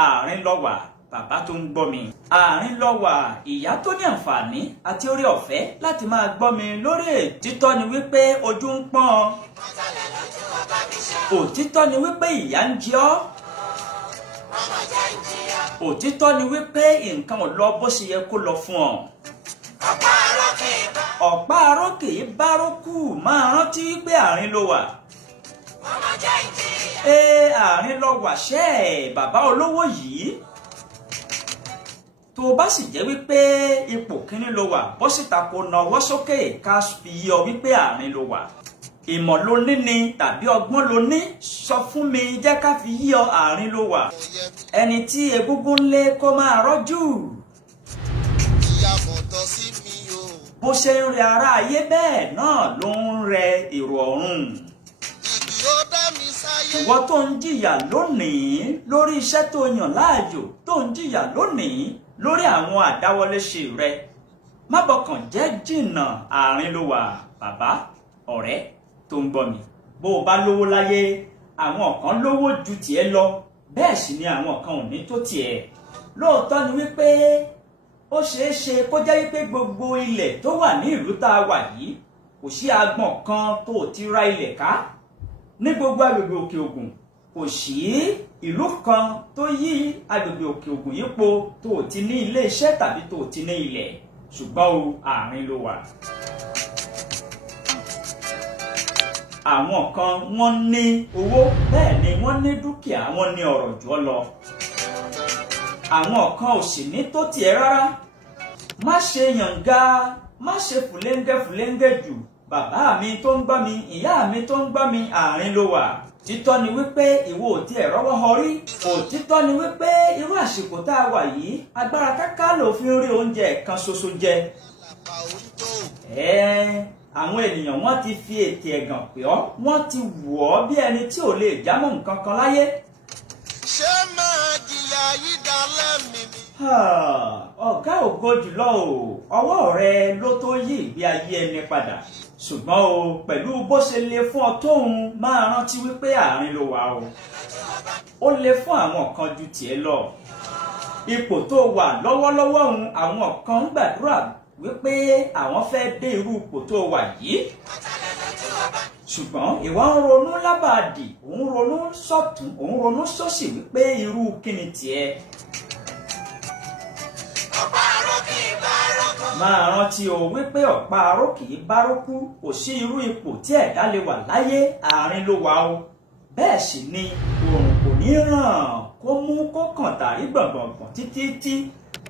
àárín lọ́wà bàbá tó ń gbọ́ mi. àárín lọ́wà ìyá tó ní àǹfààní àti orí ọ̀fẹ́ láti máa gbọ́ mi lórí òtítọ́ ni wípé ojú ń pọ́n. òtítọ́ ni wípé ìyà ń jẹ ọ́. òtítọ́ ni wípé nǹkan ò lọ bó ṣe yẹ kó lọ fún ọ. ọ̀pá arókè bárókù máa rántí wípé àárín ló wà. àárín ló wà ṣẹ́ ẹ̀ bàbá olówó yìí. tó bá sì jẹ́ wípé ipò kíní ló wà bọ́ síta kó nawọ́ sókè ká fi yọ wípé àárín ló wà. ìmọ̀ ló ní ni tàbí ọgbọ́n ló ní sọ fún mi jẹ́ ká fi yí ọ àárín ló wà. ẹni tí egúngún lé kó máa rọ́jú. bó ṣe ń rẹ ará ayé bẹ́ẹ̀ náà ló ń rẹ èrò ọ̀run. ìwọ tó ń jìyà lónìí lórí iṣẹ́ tó yàn láàyò tó ń jìyà lónìí lórí àwọn àdáwọléṣe rẹ má bọkàn jẹ́ jìnnà àárín ló wà bàbá ọ̀rẹ́ tó ń gbọ́ mi. bó o bá lówó láyé àwọn kan lówó ju tiẹ̀ lọ bẹ́ẹ̀ sì ni àwọn kan ò ní tó tiẹ̀. lóòótọ́ ni wípé ó ṣeé ṣe kó jẹ́ wípé gbogbo ilẹ̀ tó wà ní ìlú tá a wà yìí kò sí agbọ̀n kan tó ti ra ilẹ̀ ká. ní gbogbo agbègbè òkè ògùn kò sí ìlú kan tó yí agbègbè òkè ògùn yípo tó ti ní ilé iṣẹ́ tàbí tó ti ní ilẹ̀ ṣùgbọ́n o àárín ló wà. àwọn kan wọ́n ní owó bẹ́ẹ̀ ni wọ́n ní dúkìá wọ́n ní ọrọ̀ jù ọ́ lọ. àwọn kan ò sì ní tó tiẹ̀ rárá. má ṣe yànga má ṣe fùlẹ́ńgẹ́ jù bàbá mi tó ń gbọ́ mi ìyá mi tó ń gbọ́ mi àárín ló wà. títọ́ ni wípé ìwọ ò tiẹ̀ rọ́wọ́ họrí. òtítọ́ ni wípé irú àsìkò tá a wà yìí agbára káká ló fi ń rí oúnjẹ kan ṣoṣo jẹ. àwọn ènìyàn wọ́n ti fi ètè ẹ̀gàn pè ọ́ wọ́n ti wọ̀ ọ́ bí ẹni tí ò lè jámọ́ nǹkan kan láyé. ṣé máa jìyà yìí dalẹ̀ mi ni. ọ̀gá ògo jùlọ o ọwọ́ rẹ ló tó yí ìgbé ayé ẹni padà ṣùgbọ́n o pẹ̀lú bó ṣe le fún ọ tóun máa rántí wípé àárín ló wà o. ó le fún àwọn kan ju tiẹ̀ lọ. ipò tó wà lọ́wọ́lọ́wọ́ òun àwọn kan ń gbàdúrà wípé àwọn fẹ́ dé irú ipò tó wà yìí. ṣùgbọ́n ìwọ ń ronú lábàdì òun ronú sọ́tún òun ronú sósì wípé irú kíni tiẹ̀. máa rántí o wípé ọ̀pá arókè bárókú kò sí irú ipò tí ẹ̀dá lè wà láyé àárín ló wà o. bẹ́ẹ̀ sì ni oòrùn kò ní ràn kó mú kó kàn tàrí gbọ̀ngbọ̀ngbọ̀n títí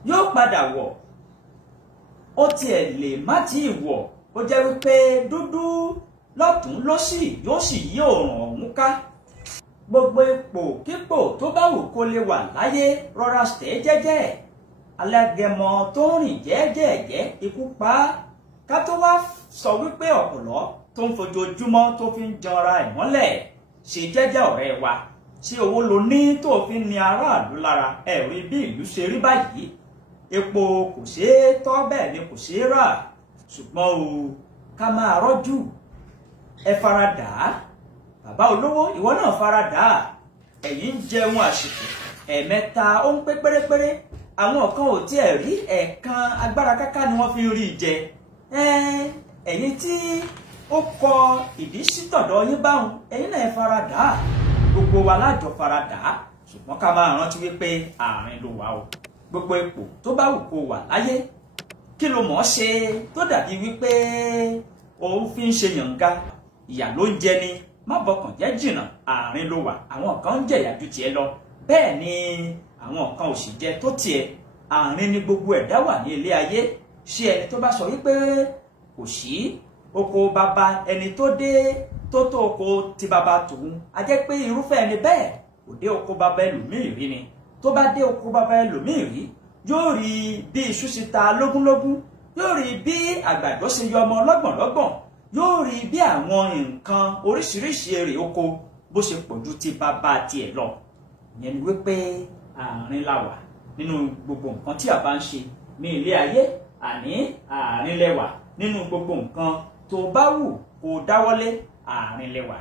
yóò padà wọ̀. ó tiẹ̀ lè má tí ì wọ̀ ó jẹ́ wípé dúdú lọ́tún lósì yóò sì yí oòrùn ọ̀hún ká. gbogbo ipò kípò tó bá wù kó lè wà láyé rọra tẹ̀ jẹ́jẹ́. alágẹmọ tó ń rìn jẹ́jẹ́jẹ́ ikú pa á. ká tó wá sọ wípé ọ̀pọ̀lọ́ tó ń fojoojúmọ́ tó fi ń janra ẹ̀ mọ́lẹ̀ ṣe jẹ́jẹ́ ọ̀rẹ́ wa. ṣé owó lo ní tó fi ń ni aráàlú lára ẹ̀rí bí ìlú ṣe rí báyìí. epo kò ṣeé tọ́ bẹ́ẹ̀ ni kò ṣeé rà ṣùgbọ́n o ká máa rọ́jú. ẹ fara dà á bàbá olówó ìwọ náà fara dà á. ẹ̀yin ń jẹun àsìkò ẹ̀ẹ̀mẹ́ta ó ń pé pérépéré àwọn kan ò tiẹ̀ rí ẹ̀ẹ̀kan agbára káká ni wọ́n fi ń rí jẹ. ẹ̀yin tí ó kọ ìdí sítọ̀dọ̀ yín báwọn ẹ̀yin náà ẹ fara dà á gbogbo wa lájọ fara dà á ṣùgbọ́n ká máa rántí wípé àárín ló wà o. gbogbo ipò tó bá wù kó wà láyé kí ló mọ̀ ọ́ ṣe tó dàbí wípé òun fi ń ṣe yànga ìyà ló ń jẹ ni má bọkàn jẹ́ jìnnà àárín ló wà. àwọn kan ń jẹ̀yà ju tiẹ̀ lọ bẹ́ẹ̀ ni àwọn kan ò sì jẹ tó tiẹ̀. àárín ni gbogbo ẹ̀dá wà ní ilé ayé. ṣé ẹni tó bá sọ wípé kò sí oko bàbá ẹni tó dé tó oko ti bàbá tòun a jẹ́ pé irúfẹ́ ẹni bẹ́ẹ̀ kò dé oko bàbá ẹlòmíì rí ni. tó bá dé oko bàbá ẹlòmíì rí yóò rí bí iṣu ṣe ta lógúnlógún yóò rí bí àgbàdo ṣe yọ ọmọ lọ́gbọ̀nlọ́gbọ̀n yóò rí bí àwọn nǹkan oríṣiríṣi èrè oko bó ṣe pọ̀jù ti bàbá tiẹ̀ lọ. ìyẹn ni wípé àárín la wà nínú gbogbo nǹkan tí a bá ń ṣe ní ilé ayé àní àárín lẹ́wà nínú gbogbo nǹkan tó bá wù kó dáwọ́lé àárín lẹ́wà.